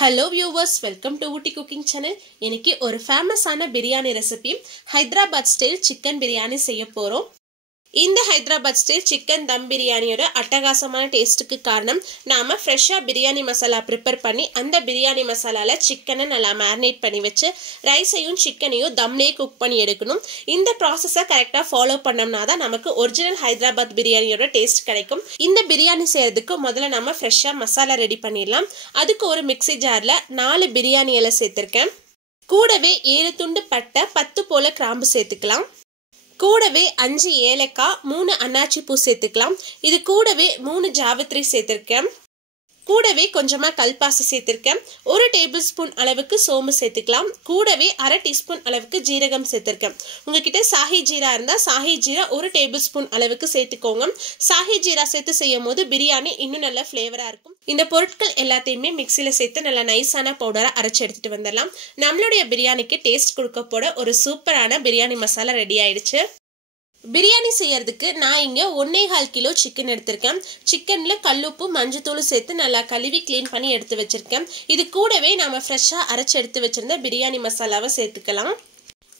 Hello viewers, welcome to Ooty Cooking Channel. இன்னைக்கு ஒரு ஃபேமஸான biryani recipe Hyderabad style chicken biryani செய்ய போறோம். இந்த ஹைதராபாத் ஸ்டைல் சிக்கன் தம் பிரியாணியோட அட்டகாசமான டேஸ்ட்டுக்கு காரணம் நாம ஃப்ரெஷ்ஷா பிரியாணி மசாலா ப்ரிப்பேர் பண்ணி அந்த பிரியாணி மசாலால சிக்கனை நல்லா மேரினேட் பண்ணி வச்சு ரைஸையும் சிக்கனையும் தம்லேயே குக் பண்ணி எடுக்கணும். இந்த ப்ராசஸை கரெக்டாக ஃபாலோ பண்ணோம்னா தான் நமக்கு ஒரிஜினல் ஹைதராபாத் பிரியாணியோட டேஸ்ட் கிடைக்கும். இந்த பிரியாணி செய்யறதுக்கு முதல்ல நம்ம ஃப்ரெஷ்ஷா மசாலா ரெடி பண்ணிடலாம். அதுக்கு ஒரு மிக்ஸி ஜார்ல 4 பிரியாணி இலை சேர்த்திருக்கேன். கூடவே 7 துண்டு பட்டை, 10 போல கிராம்பு சேர்த்துக்கலாம். கூடவே 5 ஏலக்காய், 3 அன்னாச்சி பூ சேர்த்துக்கலாம். இது கூடவே 3 ஜாவித்ரி சேர்த்திருக்கேன். கூடவே கொஞ்சமா கல்பாசி சேர்த்திருக்கேன். 1 டேபிள் ஸ்பூன் அளவுக்கு சோம்பு சேர்த்துக்கலாம். கூடவே 1/2 டீஸ்பூன் அளவுக்கு ஜீரகம் சேர்த்திருக்கேன். உங்ககிட்ட சாஹி ஜீரா இருந்தா சாஹி ஜீரா 1 டேபிள் ஸ்பூன் அளவுக்கு சேர்த்துக்கோங்க. சாஹி ஜீரா சேர்த்து செய்யும் போது பிரியாணி இன்னும் நல்ல ஃப்ளேவரா இருக்கும். இந்த பொருட்கள் எல்லாத்தையுமே மிக்சியில சேர்த்து நல்லா நைஸான பவுடரா அரைச்சு எடுத்துட்டு வந்துடலாம். நம்மளுடைய பிரியாணிக்கு டேஸ்ட் கொடுக்க போட ஒரு சூப்பரான பிரியாணி மசாலா ரெடி ஆயிடுச்சு. பிரியாணி செய்யறதுக்கு நான் இங்க 1.25 கிலோ சிக்கன் எடுத்திருக்கேன். சிக்கன்ல கல்லுப்பு, மஞ்சத்தூள் சேர்த்து நல்லா கழுவி கிளீன் பண்ணி எடுத்து வச்சிருக்கேன். இது கூடவே நாம ஃப்ரெஷ்ஷா அரைச்சு எடுத்து வச்சிருந்த பிரியாணி மசாலாவை சேர்த்துக்கலாம்.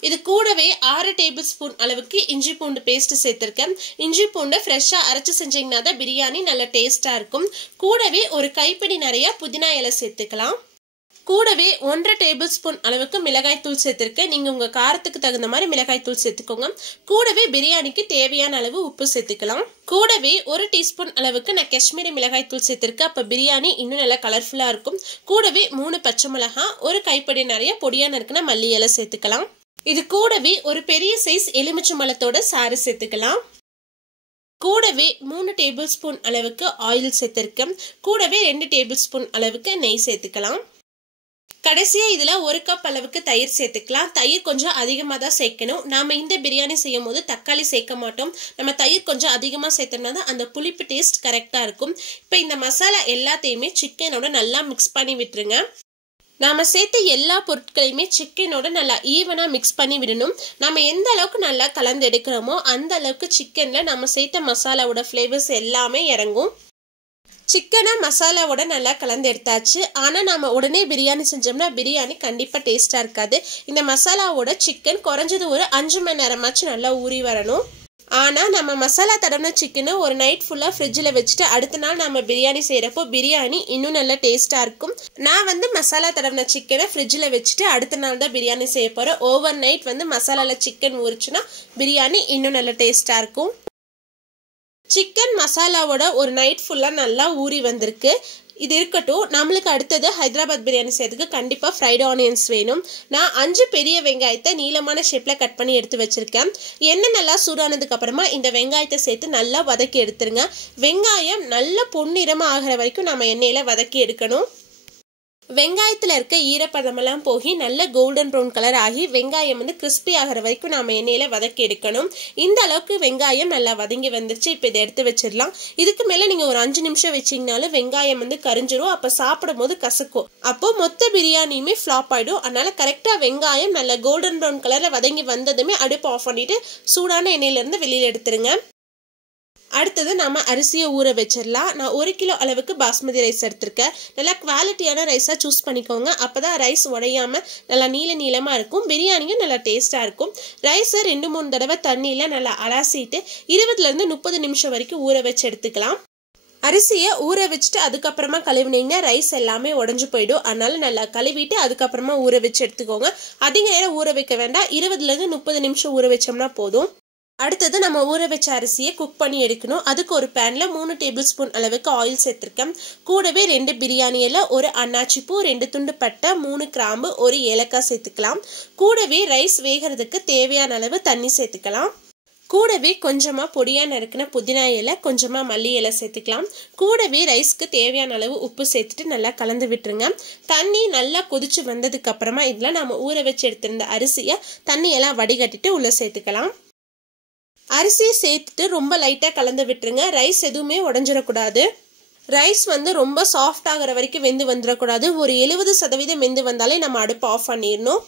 இது கூடவே 6 டேபிள் ஸ்பூன் அளவுக்கு இஞ்சி பூண்டு பேஸ்ட் சேர்த்திருக்கேன். இஞ்சி பூண்டை ஃப்ரெஷ்ஷா அரைச்சு செஞ்சீங்கன்னா தான் பிரியாணி நல்ல டேஸ்டா இருக்கும். கூடவே ஒரு கைப்பிடி நிறைய புதினா இலை சேர்த்துக்கலாம். கூடவே 1/2 டேபிள் ஸ்பூன் அளவுக்கு மிளகாய் தூள் சேர்த்திருக்கேன். நீங்க உங்க காரத்துக்கு தகுந்த மாதிரி மிளகாய் தூள் சேர்த்துக்கோங்க. கூடவே பிரியாணிக்கு தேவையான அளவு உப்பு சேர்த்துக்கலாம். கூடவே 1 டீஸ்பூன் அளவுக்கு நான் காஷ்மீரி மிளகாய் தூள் சேர்த்திருக்கேன். அப்ப பிரியாணி இன்னும் நல்லா கலர்ஃபுல்லா இருக்கும். கூடவே 3 பச்சை மிளகாய், ஒரு கைப்பிடி நிறைய பொடியா நறுக்குன மல்லி இலை சேர்த்துக்கலாம். இது கூடவே ஒரு பெரிய சைஸ் எலுமிச்சம்பழத்தோட சாறு சேர்த்துக்கலாம். கூடவே 3 டேபிள் ஸ்பூன் அளவுக்கு ஆயில் சேர்த்திருக்கேன். கூடவே 2 டேபிள் ஸ்பூன் அளவுக்கு நெய் சேர்த்துக்கலாம். கடைசியா இதுல 1 கப் அளவுக்கு தயிர் சேர்த்துக்கலாம். தயிர் கொஞ்சம் அதிகமா தான் சேர்க்கணும். நாம இந்த பிரியாணி செய்யும் போது தக்காளி சேர்க்க மாட்டோம். நம்ம தயிர் கொஞ்சம் அதிகமா சேர்த்தோம்னா தான் அந்த புளிப்பு டேஸ்ட் கரெக்டா இருக்கும். இப்ப இந்த மசாலா எல்லாத்தையுமே சிக்கனோட நல்லா மிக்ஸ் பண்ணி விட்டுருங்க. நாம சேர்த்த எல்லா பொருட்களையுமே சிக்கனோட நல்லா ஈவனா மிக்ஸ் பண்ணி விடணும். நம்ம எந்த அளவுக்கு நல்லா கலந்து எடுக்கிறோமோ அந்த அளவுக்கு சிக்கன்ல நம்ம சேர்த்த மசாலாவோட ஃபிளேவர்ஸ் எல்லாமே இறங்கும். சிக்கனை மசாலாவோட நல்லா கலந்து எடுத்தாச்சு. ஆனால் நம்ம உடனே பிரியாணி செஞ்சோம்னா பிரியாணி கண்டிப்பாக டேஸ்ட்டாக இருக்காது. இந்த மசாலாவோட சிக்கன் குறைஞ்சது ஒரு 5 மணி நேரமாச்சும் நல்லா ஊறி வரணும். ஆனால் நம்ம மசாலா தடவின சிக்கனை ஒரு நைட் ஃபுல்லாக ஃப்ரிட்ஜில் வச்சுட்டு அடுத்த நாள் நம்ம பிரியாணி செய்கிறப்போ பிரியாணி இன்னும் நல்லா டேஸ்ட்டாக இருக்கும். நான் மசாலா தடவின சிக்கனை ஃப்ரிட்ஜில் வச்சுட்டு அடுத்த நாள் தான் பிரியாணி செய்ய போகிறேன். ஓவர் நைட் மசாலாவில் சிக்கன் ஊறிச்சுன்னா பிரியாணி இன்னும் நல்லா டேஸ்ட்டாக இருக்கும். சிக்கன் மசாலாவோட ஒரு நைட் ஃபுல்லாக நல்லா ஊறி வந்திருக்கு. இது இருக்கட்டும். நம்மளுக்கு அடுத்தது ஹைதராபாத் பிரியாணி செய்யறதுக்கு கண்டிப்பாக ஃப்ரைட் ஆனியன்ஸ் வேணும். நான் 5 பெரிய வெங்காயத்தை நீளமான ஷேப்பில் கட் பண்ணி எடுத்து வச்சுருக்கேன். எண்ணெய் நல்லா சூடானதுக்கு அப்புறமா இந்த வெங்காயத்தை சேர்த்து நல்லா வதக்கி எடுத்துருங்க. வெங்காயம் நல்லா பொன்னிறமாக ஆகிற வரைக்கும் நம்ம எண்ணெயில் வதக்கி எடுக்கணும். வெங்காயத்தில் இருக்க ஈரப்பதமெல்லாம் போய் நல்ல கோல்டன் ப்ரௌன் கலர் ஆகி வெங்காயம் கிறிஸ்பி ஆகிற வரைக்கும் நம்ம எண்ணெயில் வதக்கி எடுக்கணும். இந்த அளவுக்கு வெங்காயம் நல்லா வதங்கி வந்துருச்சு. இப்போ இதை எடுத்து வச்சிடலாம். இதுக்கு மேலே நீங்கள் ஒரு 5 நிமிஷம் வச்சிங்கனாலும் வெங்காயம் கரிஞ்சிரும். அப்போ சாப்பிடும் போது கசக்கும். அப்போ மொத்த பிரியாணியுமே ஃப்ளாப் ஆகிடும். அதனால கரெக்டாக வெங்காயம் நல்ல கோல்டன் ப்ரௌன் கலரில் வதங்கி வந்ததுமே அடுப்பு ஆஃப் பண்ணிட்டு சூடான எண்ணெயிலேருந்து வெளியில் எடுத்துருங்க. அடுத்தது நம்ம அரிசியை ஊற வச்சிடலாம். நான் 1 கிலோ அளவுக்கு பாஸ்மதி ரைஸ் எடுத்திருக்கேன். நல்லா குவாலிட்டியான ரைஸாக சூஸ் பண்ணிக்கோங்க. அப்போ தான் ரைஸ் உடையாமல் நல்லா நீளமாக இருக்கும். பிரியாணியும் நல்லா டேஸ்ட்டாக இருக்கும். ரைஸை 2-3 தடவை தண்ணியில் நல்லா அலசிட்டு 20லேருந்து 30 நிமிஷம் வரைக்கும் ஊற வச்சு எடுத்துக்கலாம். அரிசியை ஊற வச்சுட்டு அதுக்கப்புறமா கழுவினீங்கன்னா ரைஸ் எல்லாமே உடஞ்சி போயிடும். அதனால நல்லா கழுவிட்டு அதுக்கப்புறமா ஊற வச்சு எடுத்துக்கோங்க. அதிக நேரம் ஊற வைக்க வேண்டாம். 20லேருந்து 30 நிமிஷம் ஊற வச்சோம்னா போதும். அடுத்தது நம்ம ஊற வச்ச அரிசியை குக் பண்ணி எடுக்கணும். அதுக்கு ஒரு பேன்ல 3 டேபிள் ஸ்பூன் அளவுக்கு ஆயில் சேர்த்திருக்கேன். கூடவே 2 பிரியாணி இலை, 1 அன்னாச்சி பூ, 2 துண்டு பட்டை, 3 கிராம்பு, 1 ஏலக்காய் சேர்த்துக்கலாம். கூடவே ரைஸ் வேகிறதுக்கு தேவையான அளவு தண்ணி சேர்த்துக்கலாம். கூடவே கொஞ்சமா பொடியா நறுக்கின புதினா இலை, கொஞ்சமா மல்லி இலை சேர்த்துக்கலாம். கூடவே ரைஸ்க்கு தேவையான அளவு உப்பு சேர்த்துட்டு நல்லா கலந்து விட்டுருங்க. தண்ணி நல்லா கொதிச்சு வந்ததுக்கு அப்புறமா இதுல நம்ம ஊற வச்சு எடுத்திருந்த அரிசியை தண்ணியெல்லாம் வடிகட்டிட்டு உள்ள சேர்த்துக்கலாம். அரிசியை சேர்த்துட்டு ரொம்ப லைட்டாக கலந்து விட்டுருங்க. ரைஸ் எதுவுமே உடஞ்சிடக்கூடாது. ரைஸ் ரொம்ப சாஃப்ட் ஆகிற வரைக்கும் வெந்து வந்துடக்கூடாது. ஒரு 70% வெந்து வந்தாலே நம்ம அடுப்பு ஆஃப் பண்ணிடணும்.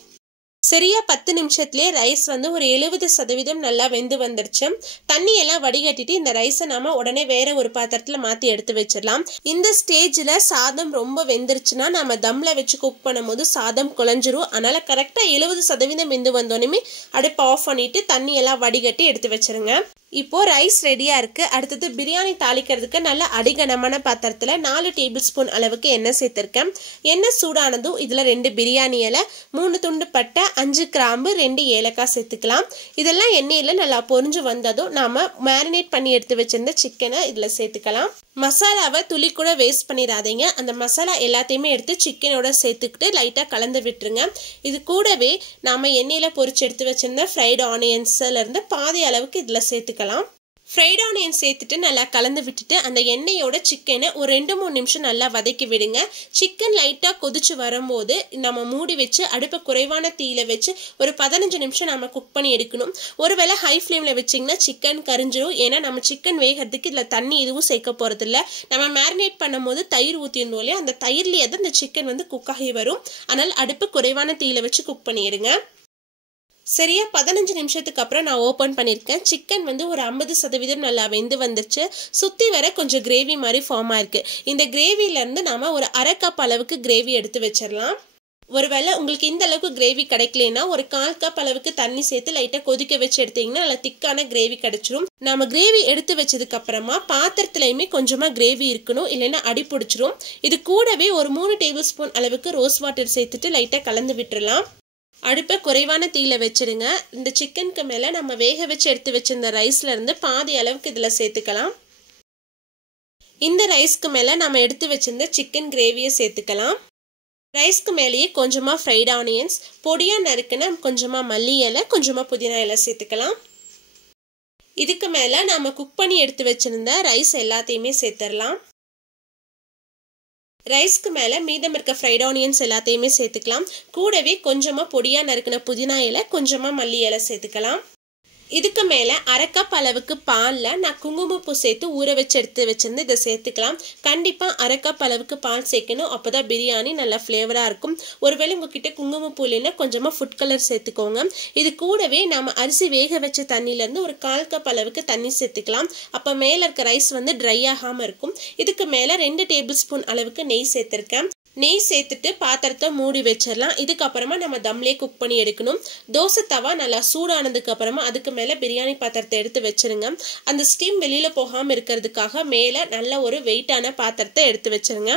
சரியா 10 நிமிஷத்துலயே ரைஸ் வந்து ஒரு 70% நல்லா வெந்து வந்துருச்சு. தண்ணி எல்லாம் வடிகட்டிட்டு இந்த ரைஸை நாம உடனே வேற ஒரு பாத்திரத்துல மாத்தி எடுத்து வச்சிடலாம். இந்த ஸ்டேஜ்ல சாதம் ரொம்ப வெந்துருச்சுன்னா நம்ம தம்ல வச்சு குக் பண்ணும்போது சாதம் குழஞ்சிரும். அதனால கரெக்டா 70% வெந்து வந்தோடனே அடுப்பு ஆஃப் பண்ணிட்டு தண்ணி எல்லாம் வடிகட்டி எடுத்து வச்சிருங்க. இப்போ ரைஸ் ரெடியா இருக்கு. அடுத்தது பிரியாணி தாளிக்கிறதுக்கு நல்ல அடிகனமான பாத்திரத்துல 4 டேபிள் ஸ்பூன் அளவுக்கு எண்ணெய் சேர்த்திருக்கேன். எண்ணெய் சூடானதும் இதுல 2 பிரியாணி இலை, 3 துண்டு பட்டை, 5 கிராம்பு, 2 ஏலக்காய் சேர்த்துக்கலாம். இதெல்லாம் எண்ணெயில நல்லா பொரிஞ்சு வந்ததும் நாம மேரினேட் பண்ணி எடுத்து வச்சிருந்த சிக்கனை இதுல சேர்த்துக்கலாம். மசாலாவை துளி கூட வேஸ்ட் பண்ணிடாதீங்க. அந்த மசாலா எல்லாத்தையுமே எடுத்து சிக்கனோட சேர்த்துக்கிட்டு லைட்டா கலந்து விட்டுருங்க. இது கூடவே நாம எண்ணெயில பொரிச்சு எடுத்து வச்சிருந்த ஃப்ரைட் ஆனியன்ஸ்ல இருந்து பாதி அளவுக்கு இதுல சேர்த்துக்கலாம். ஃப்ரைட் ஆனியன் சேர்த்துட்டு நல்லா கலந்து விட்டுட்டு அந்த எண்ணெயோட சிக்கனை ஒரு 2-3 நிமிஷம் நல்லா வதக்கி விடுங்க. சிக்கன் லைட்டாக கொதிச்சு வரும்போது நம்ம மூடி வச்சு அடுப்பை குறைவான தீயில வச்சு ஒரு 15 நிமிஷம் நம்ம குக் பண்ணி எடுக்கணும். ஒருவேளை ஹை ஃப்ளேமில் வச்சிங்கன்னா சிக்கன் கரிஞ்சிரும். ஏன்னா நம்ம சிக்கன் வேகிறதுக்கு இதில் தண்ணி எதுவும் சேர்க்க போகிறது இல்லை. நம்ம மேரினேட் பண்ணும் போது தயிர் ஊற்றிருந்தோம் இல்லையா, அந்த தயிர்லேயே தான் இந்த சிக்கன் வந்து குக் ஆகி வரும். அதனால் அடுப்பு குறைவான தீயில வச்சு குக் பண்ணிடுங்க. சரியா 15 நிமிஷத்துக்கு அப்புறம் நான் ஓப்பன் பண்ணியிருக்கேன். சிக்கன் வந்து ஒரு 50% நல்லா வெந்து வந்துருச்சு. சுற்றி வர கொஞ்சம் கிரேவி மாதிரி ஃபார்ம் ஆயிருக்கு. இந்த கிரேவிலேருந்து நாம் ஒரு 1/2 கப் அளவுக்கு கிரேவி எடுத்து வச்சிடலாம். ஒருவேளை உங்களுக்கு இந்த அளவுக்கு கிரேவி கிடைக்கலனா ஒரு 1/4 கப் அளவுக்கு தண்ணி சேர்த்து லைட்டாக கொதிக்க வச்சு எடுத்தீங்கன்னா நல்லா திக்கான கிரேவி கிடைச்சிரும். நம்ம கிரேவி எடுத்து வச்சதுக்கு அப்புறமா பாத்திரத்துலையுமே கொஞ்சமாக கிரேவி இருக்கணும், இல்லைன்னா அடி பிடிச்சிரும். இது கூடவே ஒரு 3 டேபிள் ஸ்பூன் அளவுக்கு ரோஸ் வாட்டர் சேர்த்துட்டு லைட்டாக கலந்து விட்டுறலாம். அடுப்பை குறைவான தீயில வச்சிருங்க. இந்த சிக்கனுக்கு மேலே நம்ம வேக வச்சு எடுத்து வச்சிருந்த ரைஸ்ல இருந்து பாதி அளவுக்கு இதில் சேர்த்துக்கலாம். இந்த ரைஸ்க்கு மேலே நம்ம எடுத்து வச்சிருந்த சிக்கன் கிரேவியை சேர்த்துக்கலாம். ரைஸ்க்கு மேலேயே கொஞ்சமாக ஃப்ரைட் ஆனியன்ஸ், பொடியாக நறுக்குன கொஞ்சமாக மல்லி இலை, கொஞ்சமாக புதினா இலை சேர்த்துக்கலாம். இதுக்கு மேலே நம்ம குக் பண்ணி எடுத்து வச்சிருந்த ரைஸ் எல்லாத்தையுமே சேர்த்துடலாம். ரைஸ்க்கு மேலே மீதம் இருக்க ஃப்ரைட் ஆனியன்ஸ் எல்லாத்தையுமே சேர்த்துக்கலாம். கூடவே கொஞ்சமாக பொடியாக நறுக்கின புதினா இலை, கொஞ்சமாக மல்லி இலை சேர்த்துக்கலாம். இதுக்கு மேலே 1/2 கப் அளவுக்கு பாலில் நான் குங்குமப்பூ சேர்த்து ஊற வச்சு எடுத்து வச்சிருந்து இதை சேர்த்துக்கலாம். கண்டிப்பாக 1/2 கப் அளவுக்கு பால் சேர்க்கணும். அப்போ தான் பிரியாணி நல்லா ஃப்ளேவராக இருக்கும். ஒருவேளை உங்ககிட்ட குங்குமப்பூ இல்லைன்னா கொஞ்சமாக ஃபுட் கலர் சேர்த்துக்கோங்க. இது கூடவே நம்ம அரிசி வேக வச்ச தண்ணியிலேருந்து ஒரு 1/4 கப் அளவுக்கு தண்ணி சேர்த்துக்கலாம். அப்போ மேலே இருக்க ரைஸ் வந்து ட்ரை ஆகாமல் இருக்கும். இதுக்கு மேலே 2 டேபிள் ஸ்பூன் அளவுக்கு நெய் சேர்த்துருக்கேன். நெய் சேர்த்துட்டு பாத்திரத்தை மூடி வச்சிடலாம். இதுக்கப்புறமா நம்ம தம்லேயே குக் பண்ணி எடுக்கணும். தோசை தவா நல்லா சூடானதுக்கு அப்புறமா அதுக்கு மேலே பிரியாணி பாத்திரத்தை எடுத்து வச்சிருங்க. அந்த ஸ்டீம் வெளியில் போகாமல் இருக்கிறதுக்காக மேலே நல்ல ஒரு வெயிட்டான பாத்திரத்தை எடுத்து வச்சிருங்க.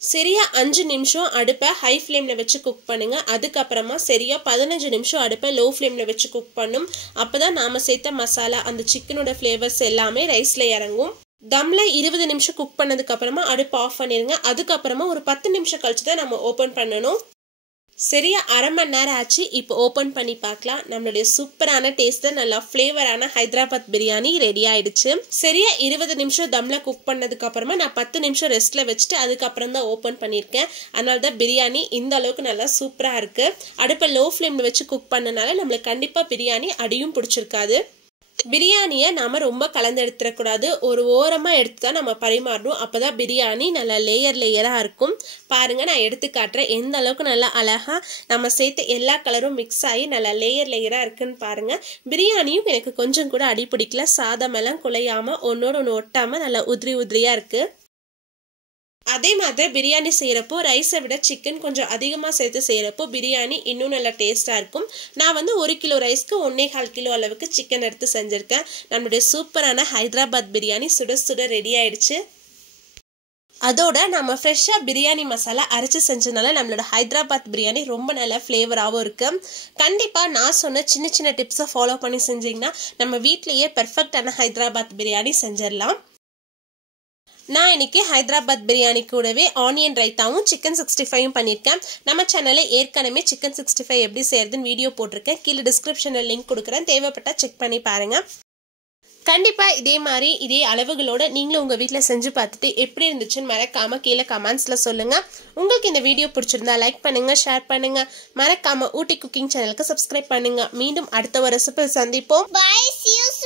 சரியா 5 நிமிஷம் அடுப்பை ஹை ஃப்ளேமில் வச்சு குக் பண்ணுங்க. அதுக்கப்புறமா சரியா 15 நிமிஷம் அடுப்பை லோ ஃப்ளேமில் வச்சு குக் பண்ணும். அப்போ தான் நாம் சேர்த்த மசாலா அந்த சிக்கனோட ஃப்ளேவர்ஸ் எல்லாமே ரைஸில் இறங்கும். தம்ல 20 நிமிஷம் குக் பண்ணதுக்கு அப்புறமா அடுப்பு ஆஃப் பண்ணிருங்க. அதுக்கப்புறமா ஒரு 10 நிமிஷம் கழிச்சு தான் நம்ம ஓப்பன் பண்ணணும். சரியா 1/2 மணி நேரம் ஆச்சு. இப்போ ஓப்பன் பண்ணி பார்க்கலாம். நம்மளுடைய சூப்பரான டேஸ்ட் நல்லா ஃப்ளேவரான ஹைதராபாத் பிரியாணி ரெடி ஆயிடுச்சு. சரியா 20 நிமிஷம் தம்ல குக் பண்ணதுக்கு அப்புறமா நான் 10 நிமிஷம் ரெஸ்ட்ல வச்சுட்டு அதுக்கப்புறம் தான் ஓப்பன் பண்ணியிருக்கேன். அதனால தான் பிரியாணி இந்த அளவுக்கு நல்லா சூப்பரா இருக்கு. அடுப்பை லோ ஃப்ளேம்ல வச்சு குக் பண்ணனால நம்மளுக்கு கண்டிப்பா பிரியாணி அடியும் பிடிச்சிருக்காது. பிரியாணியை நாம ரொம்ப கலந்து எடுத்துடக்கூடாது. ஒரு ஓரமாக எடுத்து தான் நம்ம பரிமாறணும். அப்போ தான் பிரியாணி நல்லா லேயராக இருக்கும். பாருங்கள், நான் எடுத்து காட்டுறேன் எந்த அளவுக்கு நல்லா அழகாக நம்ம சேர்த்து எல்லா கலரும் மிக்ஸ் ஆகி நல்லா லேயராக இருக்குன்னு பாருங்கள். பிரியாணியும் எனக்கு கொஞ்சம் கூட அடி பிடிக்கல. சாதமெல்லாம் குலையாமல் ஒன்றோடு ஒன்று ஒட்டாமல் நல்லா உதிரியாக இருக்குது. அதே மாதிரி பிரியாணி செய்கிறப்போ ரைஸை விட சிக்கன் கொஞ்சம் அதிகமாக சேர்த்து செய்கிறப்போ பிரியாணி இன்னும் நல்லா டேஸ்ட்டாக இருக்கும். நான் வந்து 1 கிலோ ரைஸ்க்கு 1.25 கிலோ அளவுக்கு சிக்கன் எடுத்து செஞ்சுருக்கேன். நம்மளுடைய சூப்பரான ஹைதராபாத் பிரியாணி சுட சுட ரெடி ஆயிடுச்சு. அதோட நம்ம ஃப்ரெஷ்ஷாக பிரியாணி மசாலா அரைச்சி செஞ்சதுனால நம்மளோட ஹைதராபாத் பிரியாணி ரொம்ப நல்ல ஃப்ளேவராகவும் இருக்குது. கண்டிப்பாக நான் சொன்ன சின்ன சின்ன டிப்ஸை ஃபாலோ பண்ணி செஞ்சிங்கன்னா நம்ம வீட்டிலேயே பெர்ஃபெக்டான ஹைதராபாத் பிரியாணி செஞ்சிடலாம். நான் இன்னைக்கு ஹைதராபாத் பிரியாணி கூடவே ஆனியன் ரைத்தாவும் சிக்கன் 65யும் பண்ணியிருக்கேன். நம்ம சேனலில் ஏற்கனவே சிக்கன் 65 எப்படி செய்யறதுன்னு வீடியோ போட்டிருக்கேன். கீழே டிஸ்கிரிப்ஷனில் லிங்க் கொடுக்குறேன், தேவைப்பட்டால் செக் பண்ணி பாருங்கள். கண்டிப்பாக இதே மாதிரி இதே அளவுகளோட நீங்களும் உங்கள் வீட்டில் செஞ்சு பார்த்துட்டு எப்படி இருந்துச்சுன்னு மறக்காமல் கீழே கமெண்ட்ஸில் சொல்லுங்கள். உங்களுக்கு இந்த வீடியோ பிடிச்சிருந்தா லைக் பண்ணுங்கள், ஷேர் பண்ணுங்கள். மறக்காமல் ஊட்டி குக்கிங் சேனலுக்கு சப்ஸ்கிரைப் பண்ணுங்கள். மீண்டும் அடுத்த ஒரு ரெசிபியில் சந்திப்போம். Bye, see you soon.